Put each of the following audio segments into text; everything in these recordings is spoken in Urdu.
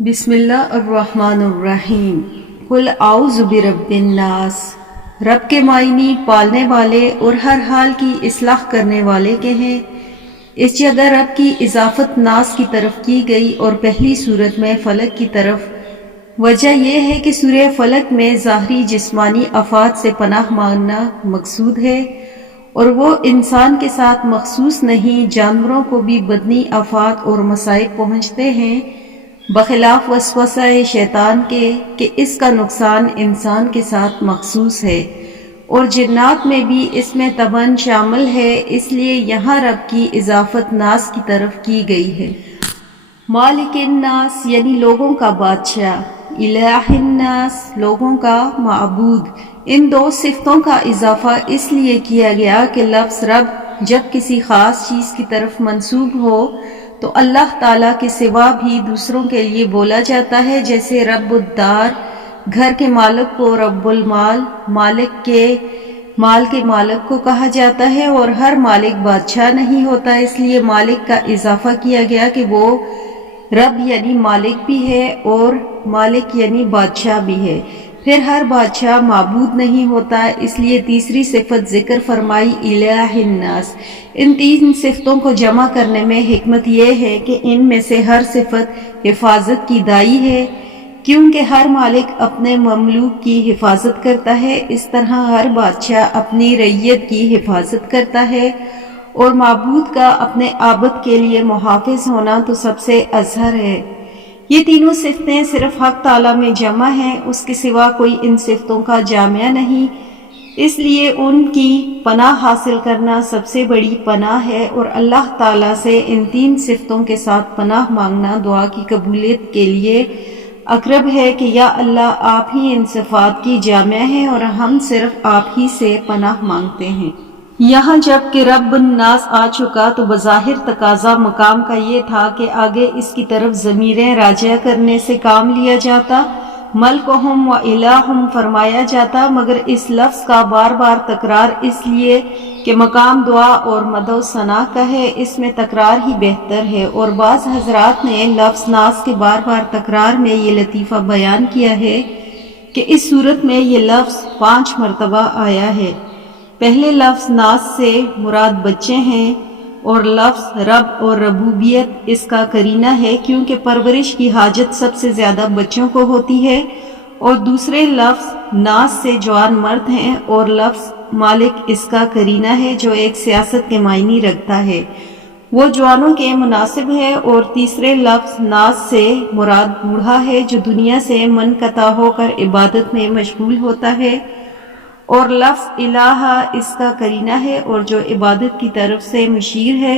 بسم اللہ الرحمن الرحیم قل اعوذ برب الناس۔ رب کے معنی پالنے والے اور ہر حال کی اصلاح کرنے والے کے ہیں۔ اس جگہ رب کی اضافت ناس کی طرف کی گئی اور پہلی صورت میں فلک کی طرف۔ وجہ یہ ہے کہ سورہ فلک میں ظاہری جسمانی آفات سے پناہ مانگنا مقصود ہے، اور وہ انسان کے ساتھ مخصوص نہیں، جانوروں کو بھی بدنی آفات اور مصائب پہنچتے ہیں، بخلاف وسوسہ شیطان کے کہ اس کا نقصان انسان کے ساتھ مخصوص ہے، اور جنات میں بھی اس میں تبن شامل ہے، اس لیے یہاں رب کی اضافت ناس کی طرف کی گئی ہے۔ مالک الناس یعنی لوگوں کا بادشاہ، الہ الناس لوگوں کا معبود۔ ان دو صفتوں کا اضافہ اس لیے کیا گیا کہ لفظ رب جب کسی خاص چیز کی طرف منسوب ہو تو اللہ تعالیٰ کے سوا بھی دوسروں کے لیے بولا جاتا ہے، جیسے رب الدار گھر کے مالک کو رب المال مالک کے مال کے مالک کو کہا جاتا ہے، اور ہر مالک بادشاہ نہیں ہوتا، اس لیے مالک کا اضافہ کیا گیا کہ وہ رب یعنی مالک بھی ہے اور مالک یعنی بادشاہ بھی ہے۔ پھر ہر بادشاہ معبود نہیں ہوتا، اس لیے تیسری صفت ذکر فرمائی الہ الناس۔ ان تین صفتوں کو جمع کرنے میں حکمت یہ ہے کہ ان میں سے ہر صفت حفاظت کی داعی ہے، کیونکہ ہر مالک اپنے مملوک کی حفاظت کرتا ہے، اس طرح ہر بادشاہ اپنی رعیت کی حفاظت کرتا ہے، اور معبود کا اپنے عابد کے لیے محافظ ہونا تو سب سے اظہر ہے۔ یہ تینوں صفتیں صرف حق تعالیٰ میں جمع ہیں، اس کے سوا کوئی ان صفتوں کا جامعہ نہیں، اس لیے ان کی پناہ حاصل کرنا سب سے بڑی پناہ ہے، اور اللہ تعالیٰ سے ان تین صفتوں کے ساتھ پناہ مانگنا دعا کی قبولیت کے لیے اقرب ہے کہ یا اللہ آپ ہی ان صفات کی جامع ہیں اور ہم صرف آپ ہی سے پناہ مانگتے ہیں۔ یہاں جب کہ رب الناس آ چکا تو بظاہر تقاضا مقام کا یہ تھا کہ آگے اس کی طرف ضمیریں راجع کرنے سے کام لیا جاتا، ملکہم و الہم فرمایا جاتا، مگر اس لفظ کا بار بار تکرار اس لیے کہ مقام دعا اور مدح و ثناء کا ہے، اس میں تکرار ہی بہتر ہے، اور بعض حضرات نے لفظ ناس کے بار بار تکرار میں یہ لطیفہ بیان کیا ہے کہ اس صورت میں یہ لفظ 5 مرتبہ آیا ہے۔ پہلے لفظ ناس سے مراد بچے ہیں، اور لفظ رب اور ربوبیت اس کا قرینہ ہے، کیونکہ پرورش کی حاجت سب سے زیادہ بچوں کو ہوتی ہے، اور دوسرے لفظ ناس سے جوان مرد ہیں، اور لفظ مالک اس کا قرینہ ہے جو ایک سیاست کے معنی رکھتا ہے، وہ جوانوں کے مناسب ہے، اور تیسرے لفظ ناس سے مراد بوڑھا ہے جو دنیا سے منقطع ہو کر عبادت میں مشغول ہوتا ہے، اور لفظ الہ اس کا قرینہ ہے اور جو عبادت کی طرف سے مشیر ہے،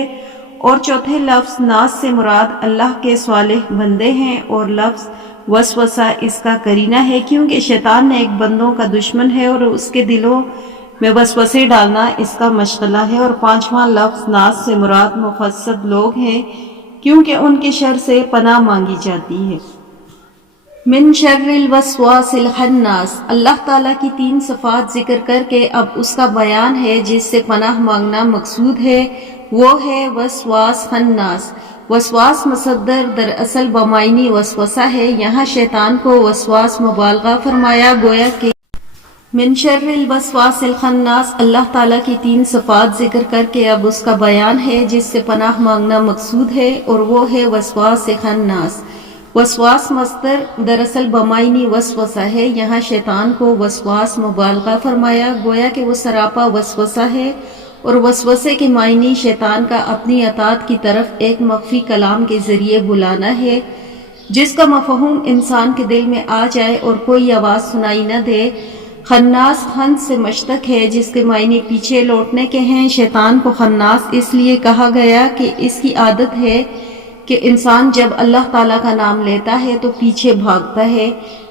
اور چوتھے لفظ ناس سے مراد اللہ کے صالح بندے ہیں، اور لفظ وسوسہ اس کا قرینہ ہے، کیونکہ شیطان نے ایک بندوں کا دشمن ہے اور اس کے دلوں میں وسوسے ڈالنا اس کا مشغلہ ہے، اور پانچواں لفظ ناس سے مراد مفسد لوگ ہیں، کیونکہ ان کے شر سے پناہ مانگی جاتی ہے۔ من شر الوسواس الخناس، اللہ تعالیٰ کی 3 صفات ذکر کر کے اب اس کا بیان ہے جس سے پناہ مانگنا مقصود ہے، وہ ہے وسواس خناس۔ وسواس مصدر دراصل بمعنی وسوسہ ہے، یہاں شیطان کو وسواس مبالغہ فرمایا، گویا کہ من شر الوسواس الخناس اللہ تعالیٰ کی 3 صفات ذکر کر کے اب اس کا بیان ہے جس سے پناہ مانگنا مقصود ہے، اور وہ ہے وسواس خناس۔ وسواس مصدر دراصل بمعنی وسوسہ ہے، یہاں شیطان کو وسواس مبالغہ فرمایا، گویا کہ وہ سراپا وسوسہ ہے، اور وسوسے کے معنی شیطان کا اپنی اطاعت کی طرف ایک مخفی کلام کے ذریعے بلانا ہے، جس کا مفہوم انسان کے دل میں آ جائے اور کوئی آواز سنائی نہ دے۔ خناس خنس سے مشتق ہے جس کے معنی پیچھے لوٹنے کے ہیں۔ شیطان کو خناس اس لیے کہا گیا کہ اس کی عادت ہے کہ انسان جب اللہ تعالیٰ کا نام لیتا ہے تو پیچھے بھاگتا ہے،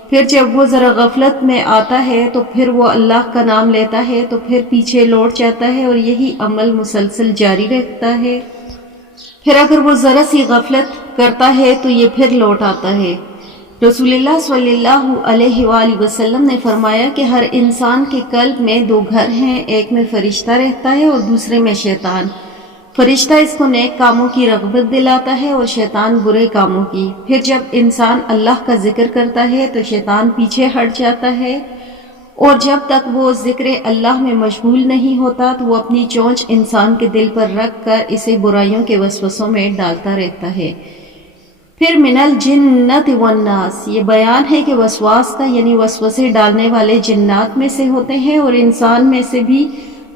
پھر جب وہ ذرا غفلت میں آتا ہے تو پھر وہ اللہ کا نام لیتا ہے تو پھر پیچھے لوٹ جاتا ہے، اور یہی عمل مسلسل جاری رہتا ہے، پھر اگر وہ ذرا سی غفلت کرتا ہے تو یہ پھر لوٹ آتا ہے۔ رسول اللہ صلی اللہ علیہ وآلہ وسلم نے فرمایا کہ ہر انسان کے قلب میں 2 گھر ہیں، ایک میں فرشتہ رہتا ہے اور دوسرے میں شیطان۔ فرشتہ اس کو نیک کاموں کی رغبت دلاتا ہے اور شیطان برے کاموں کی۔ پھر جب انسان اللہ کا ذکر کرتا ہے تو شیطان پیچھے ہٹ جاتا ہے، اور جب تک وہ ذکر اللہ میں مشغول نہیں ہوتا تو وہ اپنی چونچ انسان کے دل پر رکھ کر اسے برائیوں کے وسوسوں میں ڈالتا رہتا ہے۔ پھر من الجنت والناس، یہ بیان ہے کہ وسواس کا یعنی وسوسے ڈالنے والے جنات میں سے ہوتے ہیں اور انسان میں سے بھی۔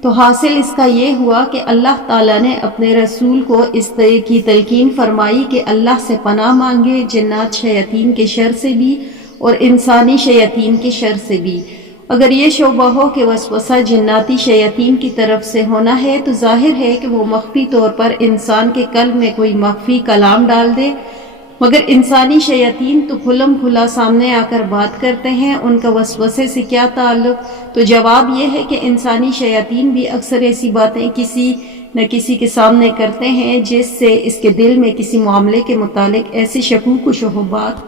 تو حاصل اس کا یہ ہوا کہ اللہ تعالیٰ نے اپنے رسول کو اس طرح کی تلقین فرمائی کہ اللہ سے پناہ مانگے جنات شیاطین کے شر سے بھی اور انسانی شیاطین کے شر سے بھی۔ اگر یہ شبہ ہو کہ وسوسہ جناتی شیاطین کی طرف سے ہونا ہے تو ظاہر ہے کہ وہ مخفی طور پر انسان کے قلب میں کوئی مخفی کلام ڈال دے، مگر انسانی شیاطین تو کھلم کھلا سامنے آ کر بات کرتے ہیں، ان کا وسوسے سے کیا تعلق؟ تو جواب یہ ہے کہ انسانی شیاطین بھی اکثر ایسی باتیں کسی نہ کسی کے سامنے کرتے ہیں جس سے اس کے دل میں کسی معاملے کے متعلق ایسے شکوک و شبہات